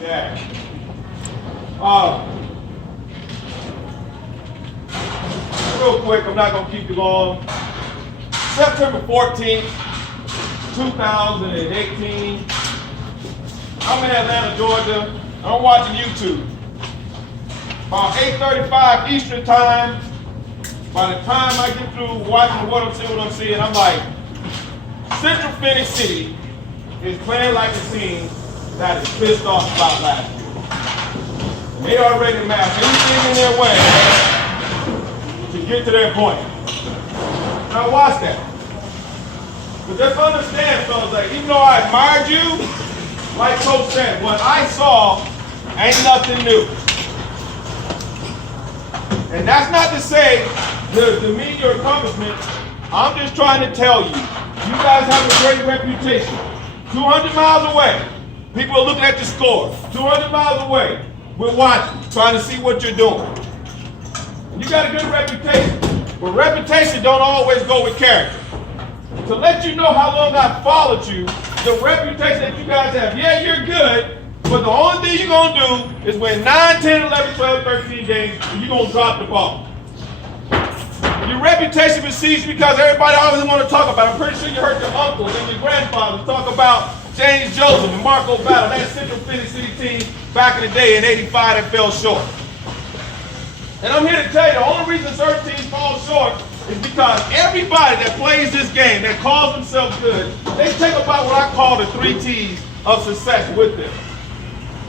Yeah. Real quick, I'm not going to keep you long. September 14th, 2018. I'm in Atlanta, Georgia. I'm watching YouTube. About 8:35 Eastern time. By the time I get through watching what I'm seeing, I'm like, Central Phoenix City is playing like a team that is pissed off about last year. And they already mapped anything in their way to get to their point. Now watch that. But just understand, fellas, that even though I admired you, like Coach said, what I saw ain't nothing new. And that's not to say to demean your accomplishment. I'm just trying to tell you, you guys have a great reputation. 200 miles away, people are looking at the score. 200 miles away, we're watching, trying to see what you're doing. And you got a good reputation, but reputation don't always go with character. To let you know how long I followed you, the reputation that you guys have, yeah, you're good, but the only thing you're going to do is win 9, 10, 11, 12, 13 games, and you're going to drop the ball. Your reputation precedes you because everybody always want to talk about it. I'm pretty sure you heard your uncles and your grandfathers talk about James Joseph and Marco Battle, that Central Phoenix City team back in the day in '85 that fell short. And I'm here to tell you the only reason certain teams fall short is because everybody that plays this game, that calls themselves good, they take about what I call the 3 T's of success with them.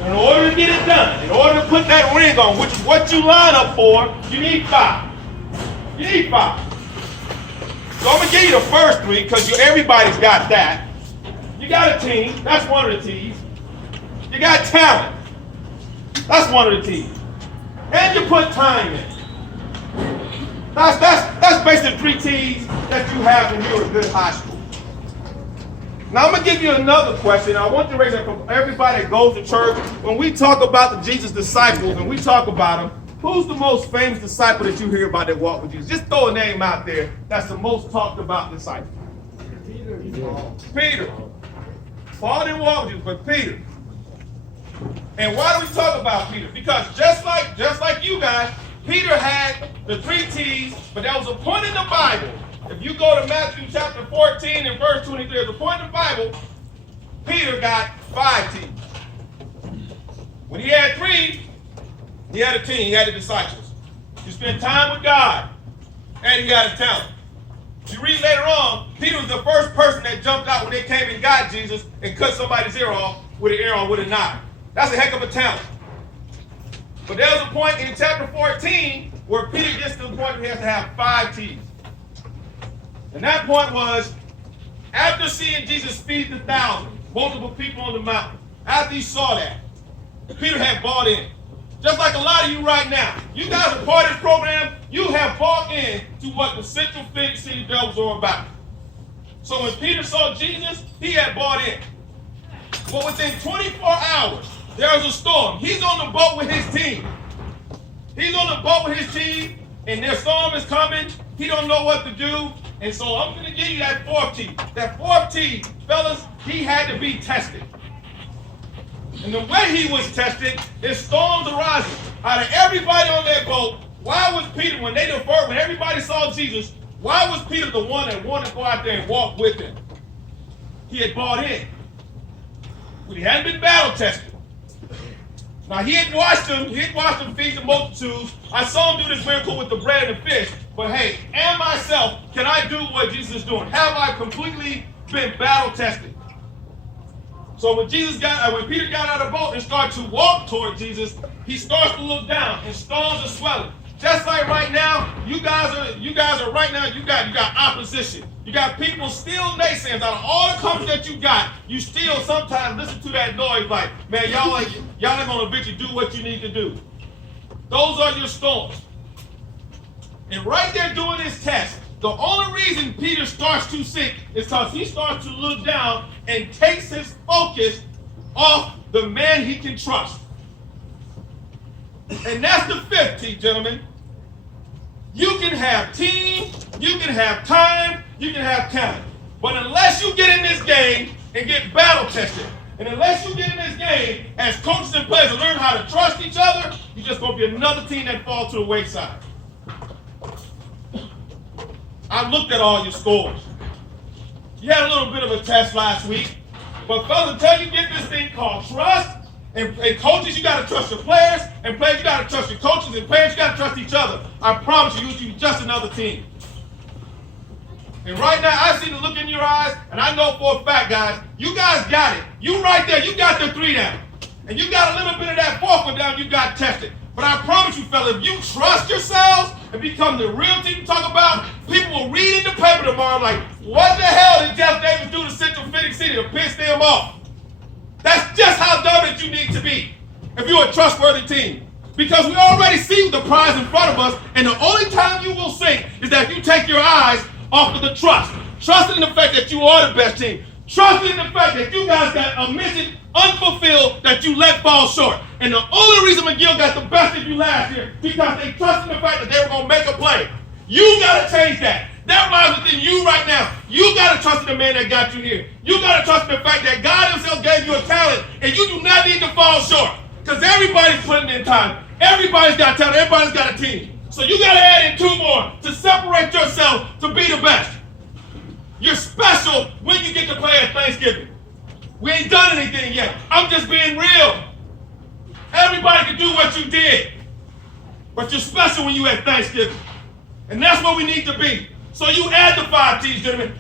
In order to get it done, in order to put that ring on, which is what you line up for, you need 5. You need 5. So I'm going to give you the first 3 because everybody's got that. You got a team. That's one of the T's. You got talent. That's one of the T's. And you put time in. That's basically 3 T's that you have when you're a good high school. Now I'm going to give you another question. I want you to raise that for everybody that goes to church. When we talk about the Jesus disciples and we talk about them, who's the most famous disciple that you hear about that walk with Jesus? Just throw a name out there that's the most talked about disciple. Peter. Paul didn't walk with Jesus, but Peter. And why do we talk about Peter? Because just like you guys, Peter had the 3 T's, but there was a point in the Bible. If you go to Matthew chapter 14 and verse 23, there's a point in the Bible, Peter got 5 T's. When he had 3, he had a team, he had the disciples. He spent time with God, and he had a talent. You read later on, Peter was the first person that jumped out when they came and got Jesus and cut somebody's ear off with an arrow with a knife. That's a heck of a talent. But there was a point in chapter 14 where Peter gets to the point where he has to have 5 T's. And that point was, after seeing Jesus feed the thousands, multiple people on the mountain, after he saw that, Peter had bought in. Just like a lot of you right now. You guys are part of this program, you have bought in to what the Central Phoenix City Devils are about. So when Peter saw Jesus, he had bought in. But within 24 hours, there was a storm. He's on the boat with his team. He's on the boat with his team, and their storm is coming. He don't know what to do. And so I'm going to give you that 4th T. That 4th T, fellas, he had to be tested. And the way he was tested is storms arising. Out of everybody on that boat, why was Peter, when everybody saw Jesus, why was Peter the one that wanted to go out there and walk with him? He had bought in. But he hadn't been battle tested. Now he had watched them feed the multitudes. I saw him do this miracle with the bread and the fish. But hey, and myself, can I do what Jesus is doing? Have I completely been battle tested? So when Peter got out of the boat and started to walk toward Jesus, he starts to look down and storms are swelling. Just like right now, you guys are right now, you got opposition. You got people still naysayers. Out of all the companies that you got, you still sometimes listen to that noise like, man, y'all ain't gonna eventually do what you need to do. Those are your storms. And right there doing this test, the only reason Peter starts to sink is because he starts to look down and takes his focus off the man he can trust. And that's the 5th T, gentlemen. You can have team, you can have time, you can have talent. But unless you get in this game and get battle tested, And unless you get in this game as coaches and players and learn how to trust each other, you're just going to be another team that falls to the wayside. I looked at all your scores. You had a little bit of a test last week. But fellas, until you get this thing called trust, and coaches, you got to trust your players, and players, you got to trust your coaches, and players, you got to trust each other. I promise you, you'll be just another team. And right now, I see the look in your eyes, and I know for a fact, guys, you guys got it. You right there, you got the 3 down. And you got a little bit of that 4th one down, you got tested. But I promise you, fellas, if you trust yourselves and become the real team you talk about, people will read in the paper tomorrow like, what the hell did Jeff Davis do to Central Phoenix City to piss them off? That's just how dumb that you need to be if you're a trustworthy team. Because we already see the prize in front of us, and the only time you will sink is that if you take your eyes off of the trust. Trusting in the fact that you are the best team. Trusting in the fact that you guys got a mission unfulfilled that you let fall short. And the only reason McGill got the best of you last year because they trusted in the fact that they were going to make a play. You got to change that. That lies within you right now. You got to trust in the man that got you here. You got to trust in the fact that God himself gave you a talent and you do not need to fall short. Because everybody's putting in time. Everybody's got talent. Everybody's got a team. So you got to add in 2 more to separate yourself to be the best. You're special when you get to play at Thanksgiving. We ain't done anything yet. I'm just being real. Everybody can do what you did. But you're special when you at Thanksgiving. And that's what we need to be. So you add the 5 teams, gentlemen.